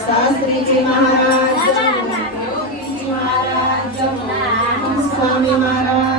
શાસ્ત્રીજી મહારાજ યોગીજી મહારાજ સ્વામી મહારાજ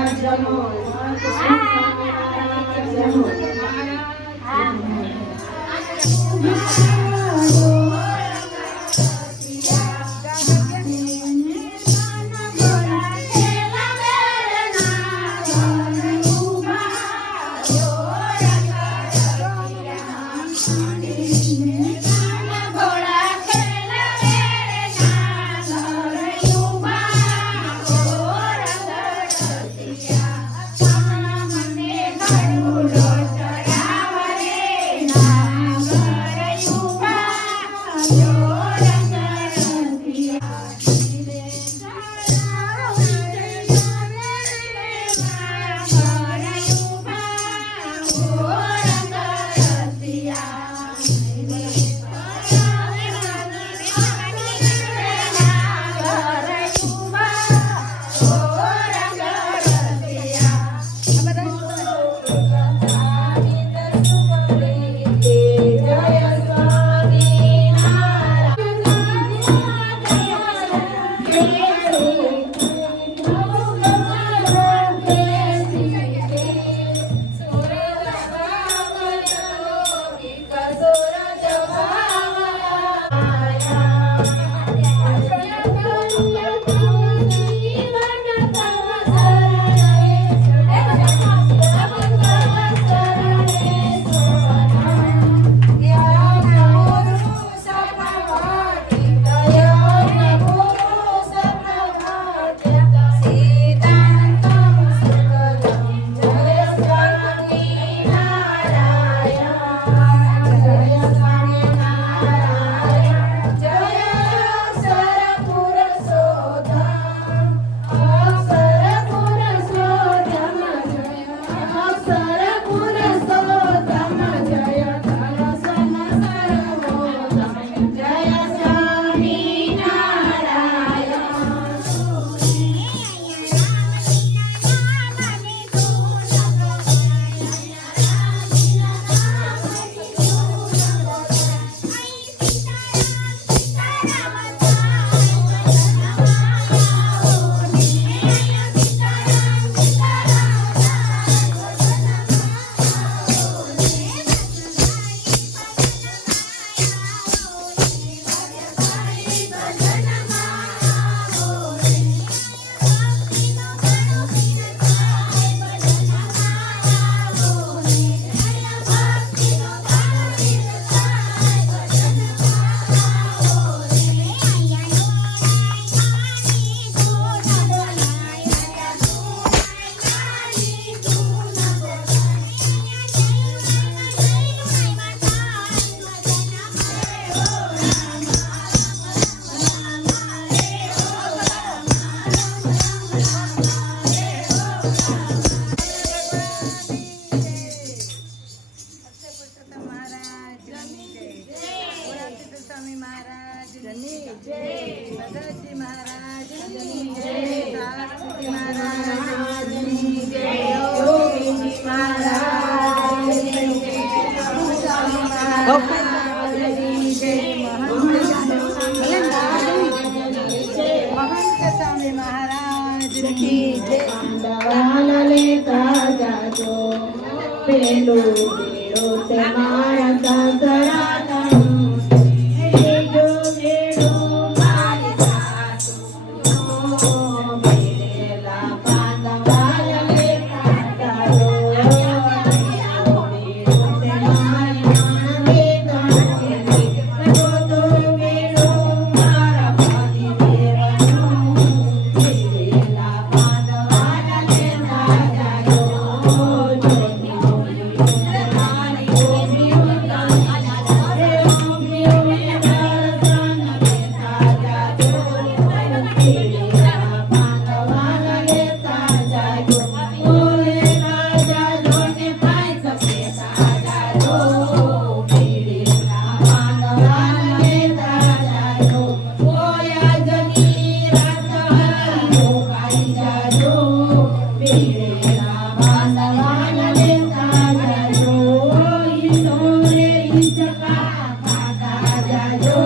જાજો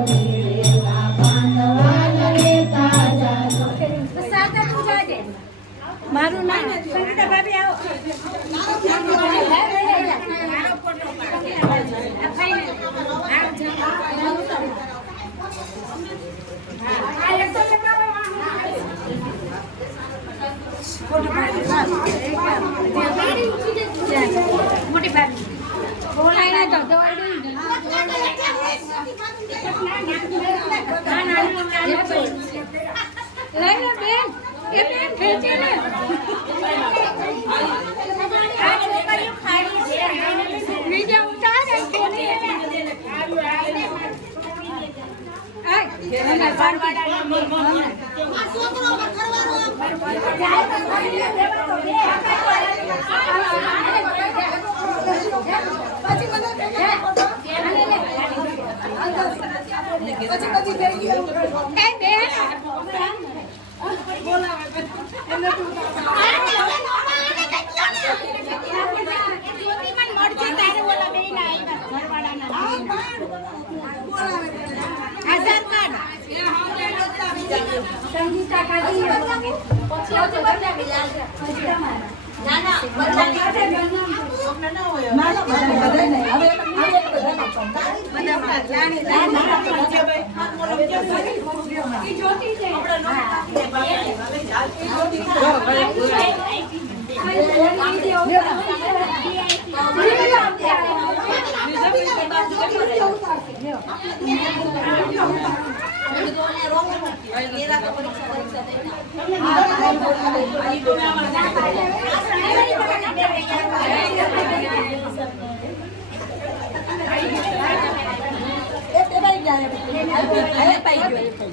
મેળેવા બાંધવાના લેતા જાજો. સાદા તું જાજે. મારું નામ સંગીતા ભાભી આવો. મોટી ભાભી બોલાય ના તો લઈને બેન એ બેન ખેંચી ને આ છોકરીઓ ખાલી છે બીજા ઉતારે ખેંચી આ કેના બારવાડા આ છોકરો કરવાનો જાય તો લઈને દેવા તો બે પછી મને ફોટો પછી થઈ ગયું એ બેન બોલાવે એને તું જ્યોતિમન મળજો તારે બોલા બેન આવ્યા ઘરવાળાના બોલાવે આધાર કાર્ડ સંગીતા કાઢી પછી આવતો બતાવી લાગે ના ના બતાવી ના હોય ના ના બધા નહીં હવે બધા રાણી ઈ જ્યોતિ છે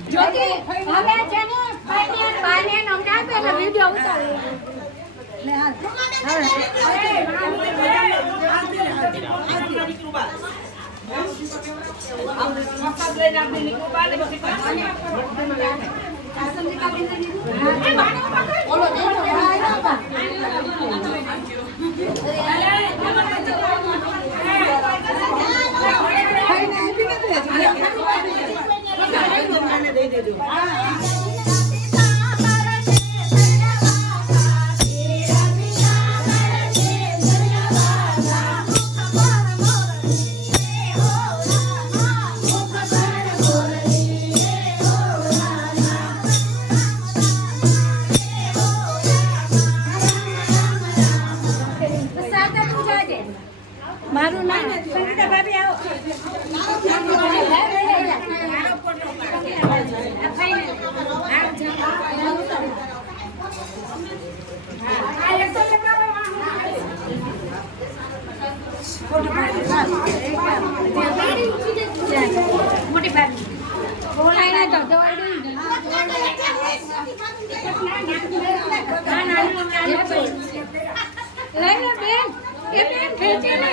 જ્યોતિ હવે છે ને પાને નમના પેલા વિડિયો ઉતારો લે હાલ દઈ દેજો મારું નામ સંગીતા ભાભી આવો મોટી ભાભી બોલાય ના તો લઈને બેન એ બેન ખેંચી ને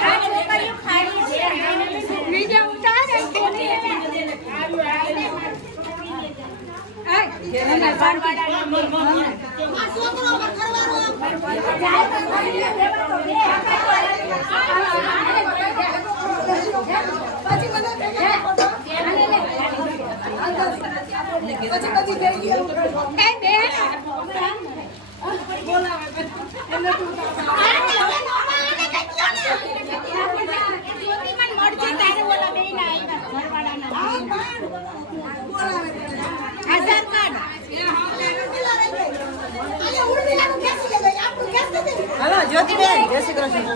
આ છોકરીઓ ખાલી છે બીજા ઉતારે ખેંચી આ કેના બારવાડા આ છોકરો કરવાનો જાય તો લઈને દેવા તો બે પછી મને ફોટો પછી થઈ ગયું એ બેન બોલાવે એને તું જ્યોતિમન મળજો તારે બોલા બેન આવ્યા ઘરવાળાના બોલાવે આધાર કાર્ડ હાલો જ્યોતિબેન જય શ્રી કૃષ્ણ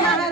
હાલો